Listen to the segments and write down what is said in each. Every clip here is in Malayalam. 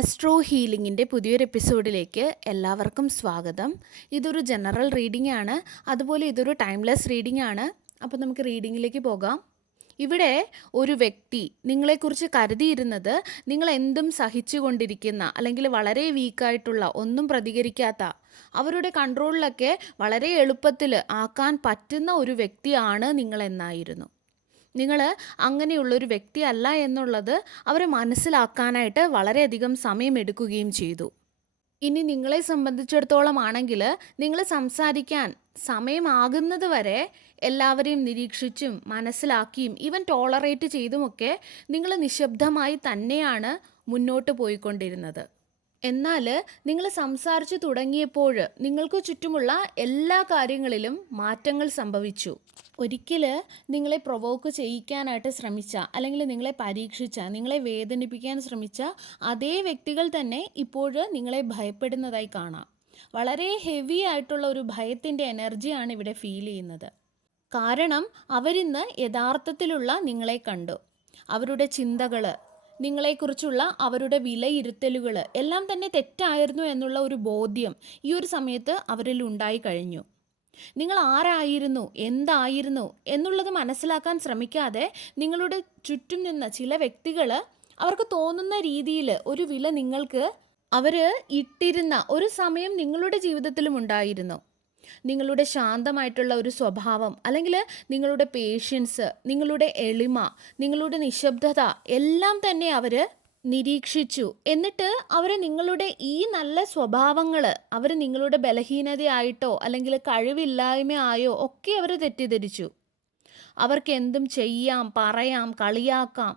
ആസ്ട്രോ ഹീലിംഗിൻ്റെ പുതിയൊരു എപ്പിസോഡിലേക്ക് എല്ലാവർക്കും സ്വാഗതം. ഇതൊരു ജനറൽ റീഡിംഗ് ആണ്, അതുപോലെ ഇതൊരു ടൈംലെസ് റീഡിംഗ് ആണ്. അപ്പോൾ നമുക്ക് റീഡിങ്ങിലേക്ക് പോകാം. ഇവിടെ ഒരു വ്യക്തി നിങ്ങളെക്കുറിച്ച് കരുതിയിരുന്നത് നിങ്ങൾ എന്തും സഹിച്ചുകൊണ്ടിരിക്കുന്ന അല്ലെങ്കിൽ വളരെ വീക്കായിട്ടുള്ള ഒന്നും പ്രതികരിക്കാത്ത അവരുടെ കൺട്രോളിലൊക്കെ വളരെ എളുപ്പത്തിൽ ആക്കാൻ പറ്റുന്ന ഒരു വ്യക്തിയാണ് നിങ്ങളെന്നായിരുന്നു. നിങ്ങൾ അങ്ങനെയുള്ളൊരു വ്യക്തിയല്ല എന്നുള്ളത് അവരെ മനസ്സിലാക്കാനായിട്ട് വളരെയധികം സമയമെടുക്കുകയും ചെയ്തു. ഇനി നിങ്ങളെ സംബന്ധിച്ചിടത്തോളം ആണെങ്കിൽ നിങ്ങൾ സംസാരിക്കാൻ സമയമാകുന്നത് വരെ എല്ലാവരെയും നിരീക്ഷിച്ചും മനസ്സിലാക്കിയും ഈവൻ ടോളറേറ്റ് ചെയ്തുമൊക്കെ നിങ്ങൾ നിശബ്ദമായി തന്നെയാണ് മുന്നോട്ട് പോയിക്കൊണ്ടിരുന്നത്. എന്നാൽ നിങ്ങൾ സംസാരിച്ചു തുടങ്ങിയപ്പോൾ നിങ്ങൾക്ക് ചുറ്റുമുള്ള എല്ലാ കാര്യങ്ങളിലും മാറ്റങ്ങൾ സംഭവിച്ചു. ഒരിക്കൽ നിങ്ങളെ പ്രൊവോക്ക് ചെയ്യിക്കാനായിട്ട് ശ്രമിച്ച അല്ലെങ്കിൽ നിങ്ങളെ പരീക്ഷിച്ച നിങ്ങളെ വേദനിപ്പിക്കാൻ ശ്രമിച്ച അതേ വ്യക്തികൾ തന്നെ ഇപ്പോൾ നിങ്ങളെ ഭയപ്പെടുന്നതായി കാണാം. വളരെ ഹെവി ആയിട്ടുള്ള ഒരു ഭയത്തിൻ്റെ എനർജിയാണ് ഇവിടെ ഫീൽ ചെയ്യുന്നത്. കാരണം അവരിന്ന് യഥാർത്ഥത്തിലുള്ള നിങ്ങളെ കണ്ടു. അവരുടെ ചിന്തകൾ, നിങ്ങളെക്കുറിച്ചുള്ള അവരുടെ വിലയിരുത്തലുകൾ എല്ലാം തന്നെ തെറ്റായിരുന്നു എന്നുള്ള ഒരു ബോധ്യം ഈ ഒരു സമയത്ത് അവരിൽ ഉണ്ടായി കഴിഞ്ഞു. നിങ്ങൾ ആരായിരുന്നു, എന്തായിരുന്നു എന്നുള്ളത് മനസ്സിലാക്കാൻ ശ്രമിക്കാതെ നിങ്ങളുടെ ചുറ്റും നിന്ന ചില വ്യക്തികൾ അവർക്ക് തോന്നുന്ന രീതിയിൽ ഒരു വില നിങ്ങൾക്ക് അവർ ഇട്ടിരുന്ന ഒരു സമയം നിങ്ങളുടെ ജീവിതത്തിലും ഉണ്ടായിരുന്നു. നിങ്ങളുടെ ശാന്തമായിട്ടുള്ള ഒരു സ്വഭാവം അല്ലെങ്കിൽ നിങ്ങളുടെ പേഷ്യൻസ്, നിങ്ങളുടെ എളിമ, നിങ്ങളുടെ നിശബ്ദത എല്ലാം തന്നെ അവർ നിരീക്ഷിച്ചു. എന്നിട്ട് അവർ നിങ്ങളുടെ ഈ നല്ല സ്വഭാവങ്ങൾ അവർ നിങ്ങളുടെ ബലഹീനതയായിട്ടോ അല്ലെങ്കിൽ കഴിവില്ലായ്മയായോ ഒക്കെ അവർ തെറ്റിദ്ധരിച്ചു. അവർക്ക് എന്തും ചെയ്യാം, പറയാം, കളിയാക്കാം,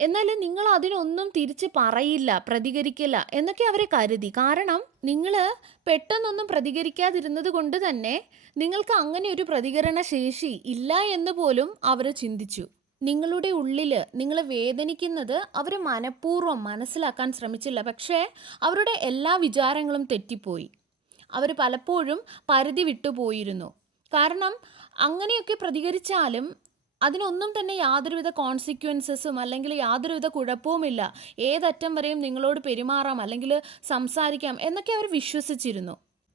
എന്നാൽ നിങ്ങൾ അതിനൊന്നും തിരിച്ച് പറയില്ല, പ്രതികരിക്കില്ല എന്നൊക്കെ അവരെ കരുതി. കാരണം നിങ്ങൾ പെട്ടെന്നൊന്നും പ്രതികരിക്കാതിരുന്നത് കൊണ്ട് തന്നെ നിങ്ങൾക്ക് അങ്ങനെ ഒരു പ്രതികരണ ശേഷി ഇല്ല എന്ന് പോലും അവർ ചിന്തിച്ചു. നിങ്ങളുടെ ഉള്ളിൽ നിങ്ങളെ വേദനിക്കുന്നത് അവർ മനഃപൂർവ്വം മനസ്സിലാക്കാൻ ശ്രമിച്ചില്ല. പക്ഷേ അവരുടെ എല്ലാ വിചാരങ്ങളും തെറ്റിപ്പോയി. അവർ പലപ്പോഴും പരിധി വിട്ടുപോയിരുന്നു. കാരണം അങ്ങനെയൊക്കെ പ്രതികരിച്ചാലും അതിനൊന്നും തന്നെ യാതൊരുവിധ കോൺസിക്വൻസസും അല്ലെങ്കിൽ യാതൊരുവിധ കുഴപ്പവുമില്ല, ഏതറ്റം വരെയും നിങ്ങളോട് പെരുമാറാം അല്ലെങ്കിൽ സംസാരിക്കാം എന്നൊക്കെ അവർ വിശ്വസിച്ചിരുന്നു.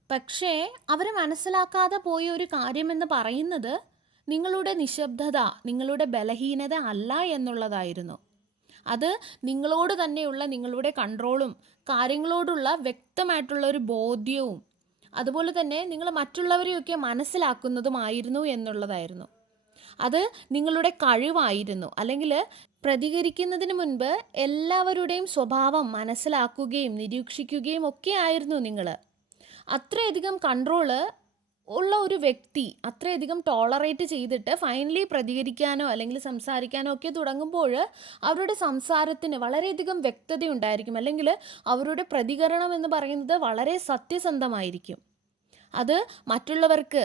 പക്ഷേ അവർ മനസ്സിലാക്കാതെ പോയ ഒരു കാര്യമെന്ന് പറയുന്നത് നിങ്ങളുടെ നിശബ്ദത നിങ്ങളുടെ ബലഹീനത അല്ല എന്നുള്ളതായിരുന്നു. അത് നിങ്ങളോട് തന്നെയുള്ള നിങ്ങളുടെ കൺട്രോളും കാര്യങ്ങളോടുള്ള വ്യക്തമായിട്ടുള്ള ഒരു ബോധ്യവും അതുപോലെ തന്നെ നിങ്ങൾ മറ്റുള്ളവരെയൊക്കെ മനസ്സിലാക്കുന്നതുമായിരുന്നു എന്നുള്ളതായിരുന്നു. അത് നിങ്ങളുടെ കഴിവായിരുന്നു. അല്ലെങ്കിൽ പ്രതികരിക്കുന്നതിന് മുൻപ് എല്ലാവരുടെയും സ്വഭാവം മനസ്സിലാക്കുകയും നിരീക്ഷിക്കുകയും ഒക്കെ ആയിരുന്നു നിങ്ങൾ. അത്രയധികം കൺട്രോള് ഉള്ള ഒരു വ്യക്തി അത്രയധികം ടോളറേറ്റ് ചെയ്തിട്ട് ഫൈനലി പ്രതികരിക്കാനോ അല്ലെങ്കിൽ സംസാരിക്കാനോ ഒക്കെ തുടങ്ങുമ്പോൾ അവരുടെ സംസാരത്തിന് വളരെയധികം വ്യക്തതയുണ്ടായിരിക്കും. അല്ലെങ്കിൽ അവരുടെ പ്രതികരണം എന്ന് പറയുന്നത് വളരെ സത്യസന്ധമായിരിക്കും. അത് മറ്റുള്ളവർക്ക്,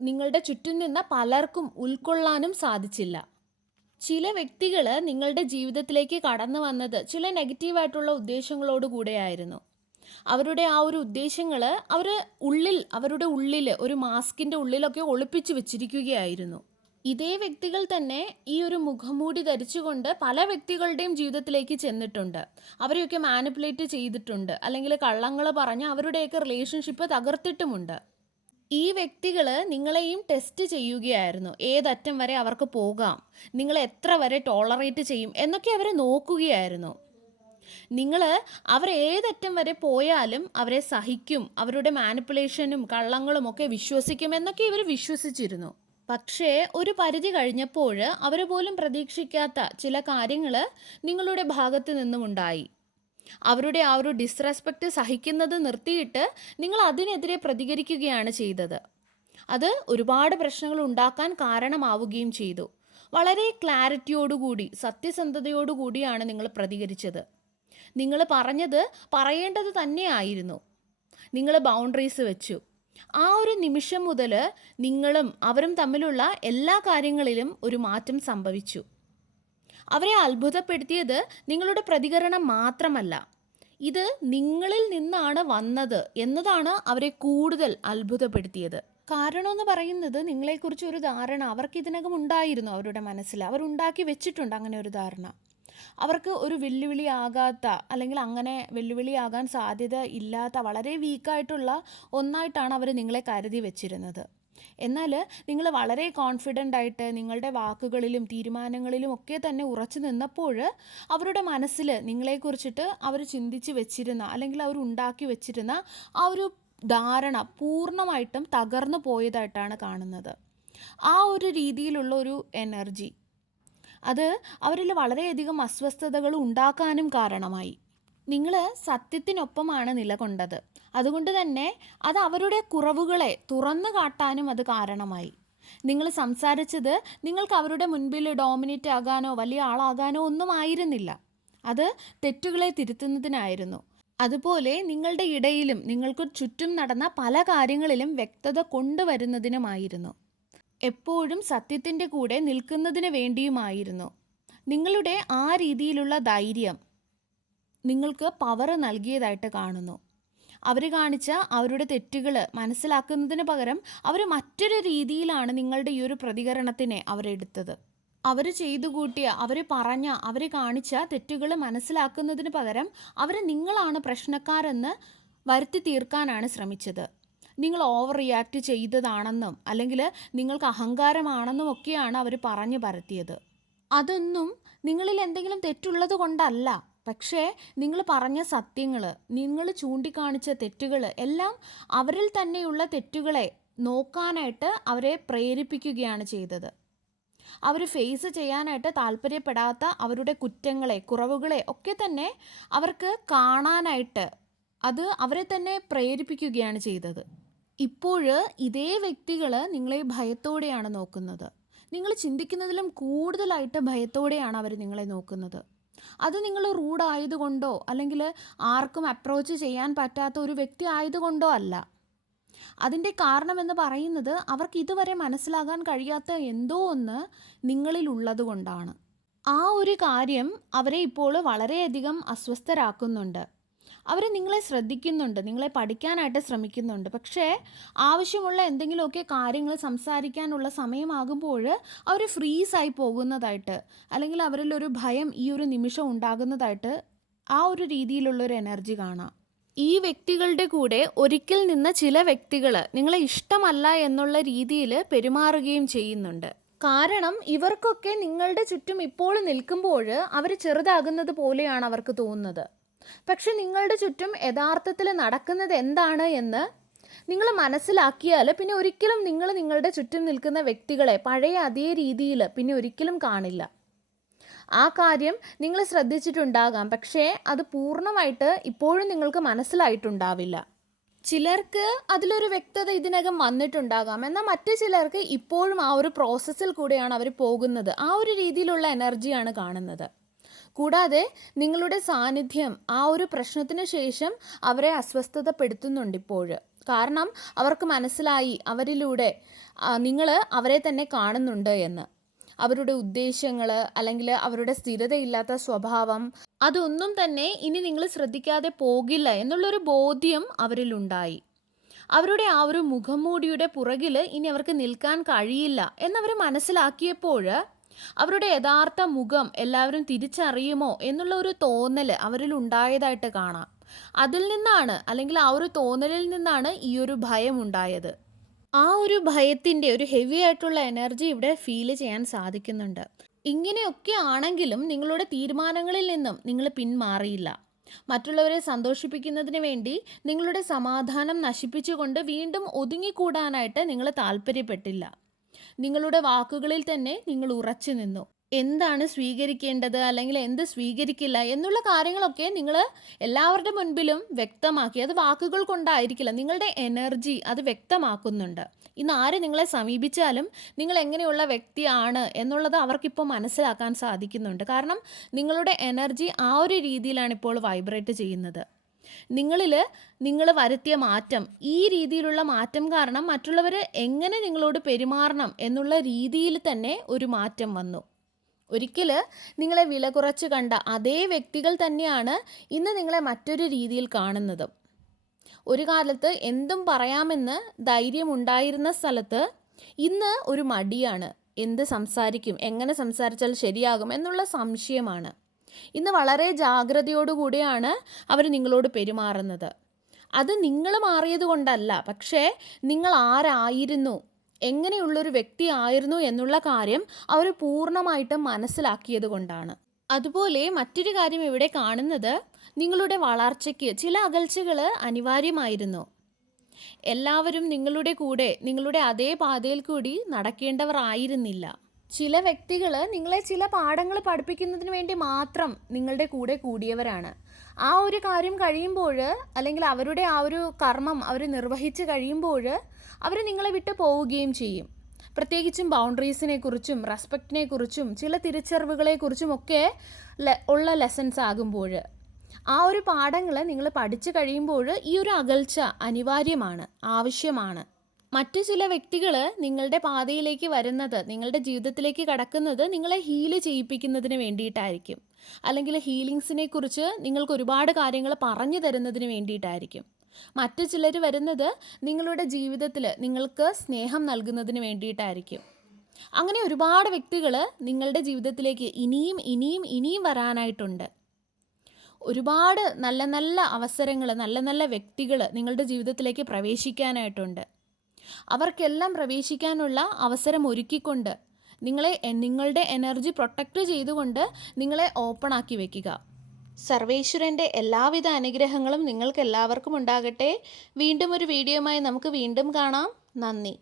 നിങ്ങളുടെ ചുറ്റും നിന്ന പലർക്കും ഉൾക്കൊള്ളാനും സാധിച്ചില്ല. ചില വ്യക്തികൾ നിങ്ങളുടെ ജീവിതത്തിലേക്ക് കടന്നു വന്നത് ചില നെഗറ്റീവായിട്ടുള്ള ഉദ്ദേശങ്ങളോട് കൂടെയായിരുന്നു. അവരുടെ ആ ഒരു ഉദ്ദേശങ്ങൾ അവരുടെ ഉള്ളിൽ ഒരു മാസ്കിൻ്റെ ഉള്ളിലൊക്കെ ഒളിപ്പിച്ചു വെച്ചിരിക്കുകയായിരുന്നു. ഇതേ വ്യക്തികൾ തന്നെ ഈ ഒരു മുഖംമൂടി ധരിച്ചുകൊണ്ട് പല വ്യക്തികളുടെയും ജീവിതത്തിലേക്ക് ചെന്നിട്ടുണ്ട്. അവരെയൊക്കെ മാനിപ്പുലേറ്റ് ചെയ്തിട്ടുണ്ട്, അല്ലെങ്കിൽ കള്ളങ്ങൾ പറഞ്ഞ് അവരുടെയൊക്കെ റിലേഷൻഷിപ്പ് തകർത്തിട്ടുമുണ്ട്. ഈ വ്യക്തികൾ നിങ്ങളെയും ടെസ്റ്റ് ചെയ്യുകയായിരുന്നു. ഏതറ്റം വരെ അവർക്ക് പോകാം, നിങ്ങൾ എത്ര വരെ ടോളറേറ്റ് ചെയ്യും എന്നൊക്കെ അവരെ നോക്കുകയായിരുന്നു. നിങ്ങൾ അവർ ഏതറ്റം വരെ പോയാലും അവരെ സഹിക്കും, അവരുടെ മാനിപ്പുലേഷനും കള്ളങ്ങളും ഒക്കെ വിശ്വസിക്കുമെന്നൊക്കെ ഇവർ വിശ്വസിച്ചിരുന്നു. പക്ഷേ ഒരു പരിധി കഴിഞ്ഞപ്പോൾ അവർ പോലും പ്രതീക്ഷിക്കാത്ത ചില കാര്യങ്ങൾ നിങ്ങളുടെ ഭാഗത്ത് നിന്നുമുണ്ടായി. അവരുടെ ആ ഒരു ഡിസ്റെസ്പെക്റ്റ് സഹിക്കുന്നത് നിർത്തിയിട്ട് നിങ്ങൾ അതിനെതിരെ പ്രതികരിക്കുകയാണ് ചെയ്തത്. അത് ഒരുപാട് പ്രശ്നങ്ങൾ ഉണ്ടാക്കാൻ കാരണമാവുകയും ചെയ്തു. വളരെ ക്ലാരിറ്റിയോടുകൂടി സത്യസന്ധതയോടുകൂടിയാണ് നിങ്ങൾ പ്രതികരിച്ചത്. നിങ്ങൾ പറഞ്ഞത് പറയേണ്ടത് തന്നെയായിരുന്നു. നിങ്ങൾ ബൗണ്ടറീസ് വെച്ചു. ആ ഒരു നിമിഷം മുതൽ നിങ്ങളും അവരും തമ്മിലുള്ള എല്ലാ കാര്യങ്ങളിലും ഒരു മാറ്റം സംഭവിച്ചു. അവരെ അത്ഭുതപ്പെടുത്തിയത് നിങ്ങളുടെ പ്രതികരണം മാത്രമല്ല, ഇത് നിങ്ങളിൽ നിന്നാണ് വന്നത് എന്നതാണ് അവരെ കൂടുതൽ അത്ഭുതപ്പെടുത്തിയത്. കാരണമെന്ന് പറയുന്നത് നിങ്ങളെക്കുറിച്ച് ഒരു ധാരണ അവർക്ക് ഇതിനകം ഉണ്ടായിരുന്നു. അവരുടെ മനസ്സിൽ അവർ ഉണ്ടാക്കി വെച്ചിട്ടുണ്ട് അങ്ങനെ ഒരു ധാരണ. അവർക്ക് ഒരു വെല്ലുവിളിയാകാത്ത, അല്ലെങ്കിൽ അങ്ങനെ വെല്ലുവിളിയാകാൻ സാധ്യത ഇല്ലാത്ത വളരെ വീക്കായിട്ടുള്ള ഒന്നായിട്ടാണ് അവർ നിങ്ങളെ കരുതി വെച്ചിരുന്നത്. എന്നാൽ നിങ്ങൾ വളരെ കോൺഫിഡൻ്റ് ആയിട്ട് നിങ്ങളുടെ വാക്കുകളിലും തീരുമാനങ്ങളിലും ഒക്കെ തന്നെ ഉറച്ചു നിന്നപ്പോൾ അവരുടെ മനസ്സിൽ നിങ്ങളെക്കുറിച്ചിട്ട് അവർ ചിന്തിച്ച് വെച്ചിരുന്ന, അല്ലെങ്കിൽ അവർ ഉണ്ടാക്കി വെച്ചിരുന്ന ആ ഒരു ധാരണ പൂർണ്ണമായിട്ടും തകർന്നു പോയതായിട്ടാണ് കാണുന്നത്. ആ ഒരു രീതിയിലുള്ള ഒരു എനർജി അത് അവരിൽ വളരെയധികം അസ്വസ്ഥതകൾ ഉണ്ടാക്കാനും കാരണമായി. നിങ്ങൾ സത്യത്തിനൊപ്പമാണ് നിലകൊണ്ടത്. അതുകൊണ്ട് തന്നെ അത് അവരുടെ കുറവുകളെ തുറന്നു കാട്ടാനും അത് കാരണമായി. നിങ്ങൾ സംസാരിച്ചത് നിങ്ങൾക്ക് അവരുടെ മുൻപിൽ ഡോമിനേറ്റ് ആകാനോ വലിയ ആളാകാനോ ഒന്നും ആയിരുന്നില്ല. അത് തെറ്റുകളെ തിരുത്തുന്നതിനായിരുന്നു. അതുപോലെ നിങ്ങളുടെ ഇടയിലും നിങ്ങൾക്ക് ചുറ്റും നടന്ന പല കാര്യങ്ങളിലും വ്യക്തത കൊണ്ടുവരുന്നതിനുമായിരുന്നു. എപ്പോഴും സത്യത്തിൻ്റെ കൂടെ നിൽക്കുന്നതിന് വേണ്ടിയുമായിരുന്നു. നിങ്ങളുടെ ആ രീതിയിലുള്ള ധൈര്യം നിങ്ങൾക്ക് പവർ നൽകിയതായിട്ട് കാണുന്നു. അവർ കാണിച്ച അവരുടെ തെറ്റുകൾ മനസ്സിലാക്കുന്നതിന് പകരം അവർ മറ്റൊരു രീതിയിലാണ് നിങ്ങളുടെ ഈ ഒരു പ്രതികരണത്തിനെ അവരെടുത്തത്. അവർ ചെയ്തു കൂട്ടിയ, അവർ പറഞ്ഞ, അവർ കാണിച്ച തെറ്റുകൾ മനസ്സിലാക്കുന്നതിന് പകരം അവർ നിങ്ങളാണ് പ്രശ്നക്കാരെന്ന് വരുത്തി തീർക്കാനാണ് ശ്രമിച്ചത്. നിങ്ങൾ ഓവർ റിയാക്ട് ചെയ്തതാണെന്നും അല്ലെങ്കിൽ നിങ്ങൾക്ക് അഹങ്കാരമാണെന്നും ഒക്കെയാണ് അവർ പറഞ്ഞു പരത്തിയത്. അതൊന്നും നിങ്ങളിൽ എന്തെങ്കിലും തെറ്റുള്ളത് കൊണ്ടല്ല. പക്ഷേ നിങ്ങൾ പറഞ്ഞ സത്യങ്ങൾ, നിങ്ങൾ ചൂണ്ടിക്കാണിച്ച തെറ്റുകൾ എല്ലാം അവരിൽ തന്നെയുള്ള തെറ്റുകളെ നോക്കാനായിട്ട് അവരെ പ്രേരിപ്പിക്കുകയാണ് ചെയ്തത്. അവർ ഫേസ് ചെയ്യാനായിട്ട് താല്പര്യപ്പെടാത്ത അവരുടെ കുറ്റങ്ങളെ, കുറവുകളെ ഒക്കെ തന്നെ അവർക്ക് കാണാനായിട്ട് അത് അവരെ തന്നെ പ്രേരിപ്പിക്കുകയാണ് ചെയ്തത്. ഇപ്പോൾ ഇതേ വ്യക്തികൾ നിങ്ങളെ ഭയത്തോടെയാണ് നോക്കുന്നത്. നിങ്ങൾ ചിന്തിക്കുന്നതിലും കൂടുതലായിട്ട് ഭയത്തോടെയാണ് അവർ നിങ്ങളെ നോക്കുന്നത്. അത് നിങ്ങൾ റൂഡായതുകൊണ്ടോ അല്ലെങ്കിൽ ആർക്കും അപ്രോച്ച് ചെയ്യാൻ പറ്റാത്ത ഒരു വ്യക്തി ആയതുകൊണ്ടോ അല്ല. അതിൻ്റെ കാരണമെന്ന് പറയുന്നത് അവർക്ക് ഇതുവരെ മനസ്സിലാകാൻ കഴിയാത്ത എന്തോ ഒന്ന് നിങ്ങളിൽ ഉള്ളത് കൊണ്ടാണ്. ആ ഒരു കാര്യം അവരെ ഇപ്പോൾ വളരെയധികം അസ്വസ്ഥരാക്കുന്നുണ്ട്. അവർ നിങ്ങളെ ശ്രദ്ധിക്കുന്നുണ്ട്, നിങ്ങളെ പഠിക്കാനായിട്ട് ശ്രമിക്കുന്നുണ്ട്. പക്ഷേ ആവശ്യമുള്ള എന്തെങ്കിലുമൊക്കെ കാര്യങ്ങൾ സംസാരിക്കാനുള്ള സമയമാകുമ്പോൾ അവർ ഫ്രീസായി പോകുന്നതായിട്ട്, അല്ലെങ്കിൽ അവരിലൊരു ഭയം ഈ ഒരു നിമിഷം ഉണ്ടാകുന്നതായിട്ട് ആ ഒരു രീതിയിലുള്ളൊരു എനർജി കാണാം. ഈ വ്യക്തികളുടെ കൂടെ ഒരിക്കൽ നിന്ന ചില വ്യക്തികൾ നിങ്ങളെ ഇഷ്ടമല്ല എന്നുള്ള രീതിയിൽ പെരുമാറുകയും ചെയ്യുന്നുണ്ട്. കാരണം ഇവർക്കൊക്കെ നിങ്ങളുടെ ചുറ്റും ഇപ്പോൾ നിൽക്കുമ്പോൾ അവർ ചെറുതാകുന്നത് പോലെയാണ് അവർക്ക് തോന്നുന്നത്. പക്ഷെ നിങ്ങളുടെ ചുറ്റും യഥാർത്ഥത്തിൽ നടക്കുന്നത് എന്താണ് എന്ന് നിങ്ങൾ മനസ്സിലാക്കിയാൽ പിന്നെ ഒരിക്കലും നിങ്ങൾ നിങ്ങളുടെ ചുറ്റും നിൽക്കുന്ന വ്യക്തികളെ പഴയ അതേ രീതിയിൽ പിന്നെ ഒരിക്കലും കാണില്ല. ആ കാര്യം നിങ്ങൾ ശ്രദ്ധിച്ചിട്ടുണ്ടാകാം, പക്ഷേ അത് പൂർണ്ണമായിട്ട് ഇപ്പോഴും നിങ്ങൾക്ക് മനസ്സിലായിട്ടുണ്ടാവില്ല. ചിലർക്ക് അതിലൊരു വ്യക്തത ഇതിനകം വന്നിട്ടുണ്ടാകാം, എന്നാൽ മറ്റു ചിലർക്ക് ഇപ്പോഴും ആ ഒരു പ്രോസസ്സിൽ കൂടെയാണ് അവർ പോകുന്നത്. ആ ഒരു രീതിയിലുള്ള എനർജിയാണ് കാണുന്നത്. കൂടാതെ നിങ്ങളുടെ സാന്നിധ്യം ആ ഒരു പ്രശ്നത്തിന് ശേഷം അവരെ അസ്വസ്ഥതപ്പെടുത്തുന്നുണ്ട് ഇപ്പോൾ. കാരണം അവർക്ക് മനസ്സിലായി അവരിലൂടെ നിങ്ങൾ അവരെ തന്നെ കാണുന്നുണ്ട് എന്ന്. അവരുടെ ഉദ്ദേശങ്ങൾ അല്ലെങ്കിൽ അവരുടെ സ്ഥിരതയില്ലാത്ത സ്വഭാവം അതൊന്നും തന്നെ ഇനി നിങ്ങൾ ശ്രദ്ധിക്കാതെ പോകില്ല എന്നുള്ളൊരു ബോധ്യം അവരിലുണ്ടായി. അവരുടെ ആ ഒരു മുഖംമൂടിയുടെ പുറകിൽ ഇനി അവർക്ക് നിൽക്കാൻ കഴിയില്ല എന്നവർ മനസ്സിലാക്കിയപ്പോൾ അവരുടെ യഥാർത്ഥ മുഖം എല്ലാവരും തിരിച്ചറിയുമോ എന്നുള്ള ഒരു തോന്നൽ അവരിൽ ഉണ്ടായതായിട്ട് കാണാം. അതിൽ നിന്നാണ്, അല്ലെങ്കിൽ ആ ഒരു തോന്നലിൽ നിന്നാണ് ഈ ഒരു ഭയം ഉണ്ടായത്. ആ ഒരു ഭയത്തിൻ്റെ ഒരു ഹെവി ആയിട്ടുള്ള എനർജി ഇവിടെ ഫീൽ ചെയ്യാൻ സാധിക്കുന്നുണ്ട്. ഇങ്ങനെയൊക്കെ ആണെങ്കിലും നിങ്ങളുടെ തീരുമാനങ്ങളിൽ നിന്നും നിങ്ങൾ പിന്മാറിയില്ല. മറ്റുള്ളവരെ സന്തോഷിപ്പിക്കുന്നതിന് വേണ്ടി നിങ്ങളുടെ സമാധാനം നശിപ്പിച്ചുകൊണ്ട് വീണ്ടും ഒതുങ്ങിക്കൂടാനായിട്ട് നിങ്ങൾ താല്പര്യപ്പെട്ടില്ല. നിങ്ങളുടെ വാക്കുകളിൽ തന്നെ നിങ്ങൾ ഉറച്ചു നിന്നു. എന്താണ് സ്വീകരിക്കേണ്ടത് അല്ലെങ്കിൽ എന്ത് സ്വീകരിക്കില്ല എന്നുള്ള കാര്യങ്ങളൊക്കെ നിങ്ങൾ എല്ലാവരുടെ മുൻപിലും വ്യക്തമാക്കി. അത് വാക്കുകൾ കൊണ്ടായിരിക്കില്ല, നിങ്ങളുടെ എനർജി അത് വ്യക്തമാക്കുന്നുണ്ട്. ഇന്ന് ആര് നിങ്ങളെ സമീപിച്ചാലും നിങ്ങൾ എങ്ങനെയുള്ള വ്യക്തിയാണ് എന്നുള്ളത് അവർക്കിപ്പോൾ മനസ്സിലാക്കാൻ സാധിക്കുന്നുണ്ട്. കാരണം നിങ്ങളുടെ എനർജി ആ ഒരു രീതിയിലാണ് ഇപ്പോൾ വൈബ്രേറ്റ് ചെയ്യുന്നത്. നിങ്ങൾ വരുത്തിയ മാറ്റം, ഈ രീതിയിലുള്ള മാറ്റം കാരണം മറ്റുള്ളവർ എങ്ങനെ നിങ്ങളോട് പെരുമാറണം എന്നുള്ള രീതിയിൽ തന്നെ ഒരു മാറ്റം വന്നു. ഒരിക്കൽ നിങ്ങളെ വില കുറച്ച് കണ്ട അതേ വ്യക്തികൾ തന്നെയാണ് ഇന്ന് നിങ്ങളെ മറ്റൊരു രീതിയിൽ കാണുന്നത്. ഒരു കാലത്ത് എന്തും പറയാമെന്ന് ധൈര്യമുണ്ടായിരുന്ന സ്ഥലത്ത് ഇന്ന് ഒരു മടിയാണ്. എന്ത് സംസാരിക്കും, എങ്ങനെ സംസാരിച്ചാൽ ശരിയാകും എന്നുള്ള സംശയമാണ്. ഇന്ന് വളരെ ജാഗ്രതയോടുകൂടിയാണ് അവർ നിങ്ങളോട് പെരുമാറുന്നത്. അത് നിങ്ങൾ മാറിയത് കൊണ്ടല്ല, പക്ഷേ നിങ്ങൾ ആരായിരുന്നു, എങ്ങനെയുള്ളൊരു വ്യക്തിയായിരുന്നു എന്നുള്ള കാര്യം അവർ പൂർണ്ണമായിട്ടും മനസ്സിലാക്കിയത് കൊണ്ടാണ്. അതുപോലെ മറ്റൊരു കാര്യം ഇവിടെ കാണുന്നത്, നിങ്ങളുടെ വളർച്ചയ്ക്ക് ചില അകൽച്ചകൾ അനിവാര്യമായിരുന്നു. എല്ലാവരും നിങ്ങളുടെ കൂടെ നിങ്ങളുടെ അതേ പാതയിൽ കൂടി നടക്കേണ്ടവർ ആയിരുന്നില്ല. ചില വ്യക്തികൾ നിങ്ങളെ ചില പാഠങ്ങൾ പഠിപ്പിക്കുന്നതിന് വേണ്ടി മാത്രം നിങ്ങളുടെ കൂടെ കൂടിയവരാണ്. ആ ഒരു കാര്യം കഴിയുമ്പോൾ, അല്ലെങ്കിൽ അവരുടെ ആ ഒരു കർമ്മം അവർ നിർവഹിച്ച് കഴിയുമ്പോൾ അവർ നിങ്ങളെ വിട്ട് പോവുകയും ചെയ്യും. പ്രത്യേകിച്ചും ബൗണ്ടറീസിനെ കുറിച്ചും റെസ്പെക്റ്റിനെ കുറിച്ചും ചില തിരിച്ചറിവുകളെക്കുറിച്ചും ഒക്കെ ഉള്ള ലെസൺസ് ആകുമ്പോൾ, ആ ഒരു പാഠങ്ങൾ നിങ്ങൾ പഠിച്ചു കഴിയുമ്പോൾ ഈ ഒരു അകൽച്ച അനിവാര്യമാണ്, ആവശ്യമാണ്. മറ്റു ചില വ്യക്തികൾ നിങ്ങളുടെ പാതയിലേക്ക് വരുന്നത്, നിങ്ങളുടെ ജീവിതത്തിലേക്ക് കടക്കുന്നത് നിങ്ങളെ ഹീല് ചെയ്യിപ്പിക്കുന്നതിന് വേണ്ടിയിട്ടായിരിക്കും, അല്ലെങ്കിൽ ഹീലിങ്സിനെ കുറിച്ച് നിങ്ങൾക്ക് ഒരുപാട് കാര്യങ്ങൾ പറഞ്ഞു തരുന്നതിന് വേണ്ടിയിട്ടായിരിക്കും. മറ്റു ചിലർ വരുന്നത് നിങ്ങളുടെ ജീവിതത്തിൽ നിങ്ങൾക്ക് സ്നേഹം നൽകുന്നതിന് വേണ്ടിയിട്ടായിരിക്കും. അങ്ങനെ ഒരുപാട് വ്യക്തികൾ നിങ്ങളുടെ ജീവിതത്തിലേക്ക് ഇനിയും ഇനിയും ഇനിയും വരാനായിട്ടുണ്ട്. ഒരുപാട് നല്ല നല്ല അവസരങ്ങൾ, നല്ല നല്ല വ്യക്തികൾ നിങ്ങളുടെ ജീവിതത്തിലേക്ക് പ്രവേശിക്കാനായിട്ടുണ്ട്. അവർക്കെല്ലാം പ്രവേശിക്കാനുള്ള അവസരം ഒരുക്കിക്കൊണ്ട് നിങ്ങളുടെ എനർജി പ്രൊട്ടക്റ്റ് ചെയ്തുകൊണ്ട് നിങ്ങളെ ഓപ്പൺ ആക്കി വെക്കുക. സർവേശ്വരൻ്റെ എല്ലാവിധ അനുഗ്രഹങ്ങളും നിങ്ങൾക്ക് എല്ലാവർക്കും ഉണ്ടാകട്ടെ. വീണ്ടും ഒരു വീഡിയോയുമായി നമുക്ക് വീണ്ടും കാണാം. നന്ദി.